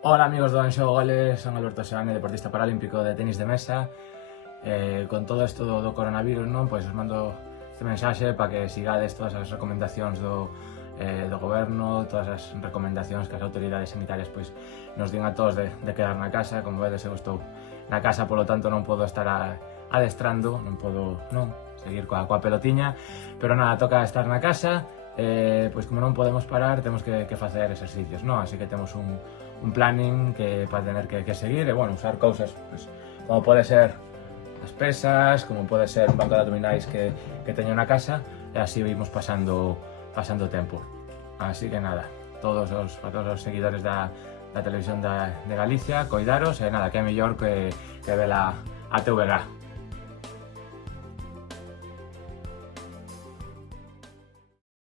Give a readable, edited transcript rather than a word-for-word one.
Hola amigos do Anxo Goles, son Alberto Seane, deportista paralímpico de tenis de mesa. Con todo isto do coronavirus, non, pois os mando este mensaxe para que sigades todas as recomendacións do goberno, todas as recomendacións que as autoridades sanitarias pois nos din a todos de quedar na casa. Como vedes, eu estou na casa, polo tanto non podo estar adestrando, non podo seguir coa pelotiña, pero nada, toca estar na casa. Pois como non podemos parar, temos que facer exercicios, non? Así que temos un planning que para tener que seguir e, bueno, usar cousas pues, como pode ser as pesas, como pode ser un banco de abdominais que teño na casa, e así vimos pasando o tempo. Así que nada, para todos os seguidores da televisión de Galicia, coidaros, e nada, que é mellor que ver a TVG.